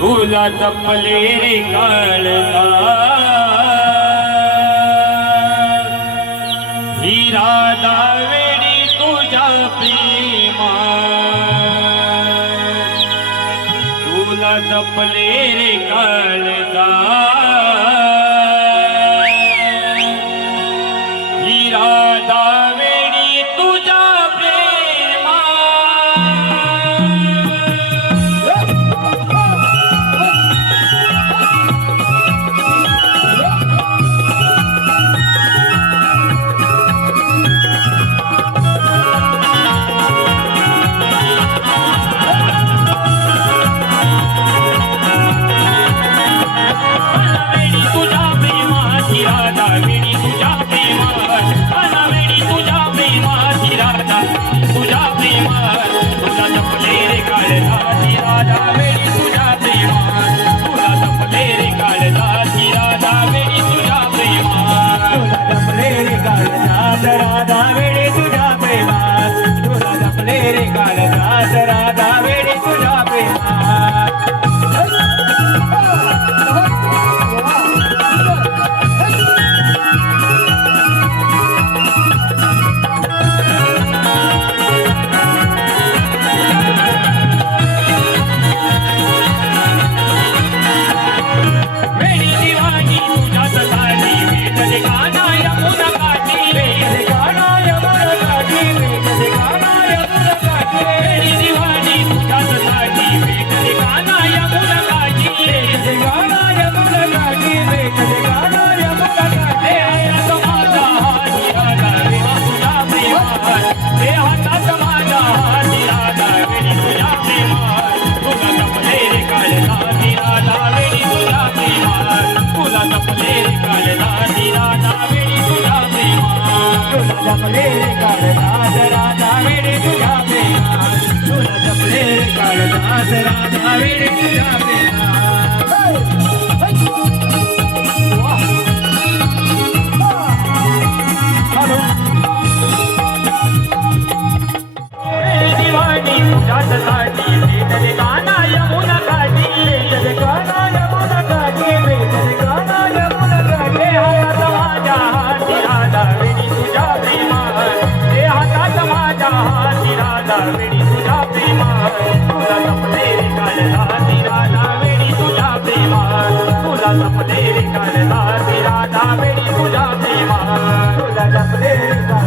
तुला जपले रे काळजा ही राधा वेडी तुझ्या प्रेमा तुला जपले रे काळजा ही राधा वेडी तुझ्या प्रेमा राधा वेडी तुझ्या प्रेमात तुला जपले रे काळजात राधा वेडी तुझ्या प्रेमात वेडी दिवाणी तुझ्याच साठी वेदने गाणं यमुना काठी वेदने गाणं यमुना काठी वेदने गाणं यमुना काठी वेडी दिवाणी तुझ्याच साठी वेदने गाणं यमुना काठी वेदने गाणं यमुना काठी वेदने गाणं यमुना काठी हातात माझा हाती राधा वेडी तुझ्या प्रेमात हे हातात माझा हाती राधा वेडी तुझ्या प्रेमात तुला जपले रे काळजात राधा वेडी तुझ्या प्रेमात तुला जपले रे काळजात राधा वेडी तुझ्या प्रेमात तुला जपले रे काळजात राधा वेडी तुझ्या प्रेमात तुला जपले रे काळजात राधा वेडी तुझ्या प्रेमात दिवाणी तुझ्याच साठी वेदने गाणं यमुना काठी वेदने गाणं यमुना काठी वेदने गाणं यमुना काठी हातात माझ्या हाती राधा वेडी तुझ्या प्रेमात हे हातात माझ्या हाती राधा वेडी तुझ्या प्रेमात तुला जपले रे काळजात राधा वेडी तुझ्या प्रेमात तुला जपले रे काळजात राधा वेडी तुझ्या प्रेमात तुला जपले रे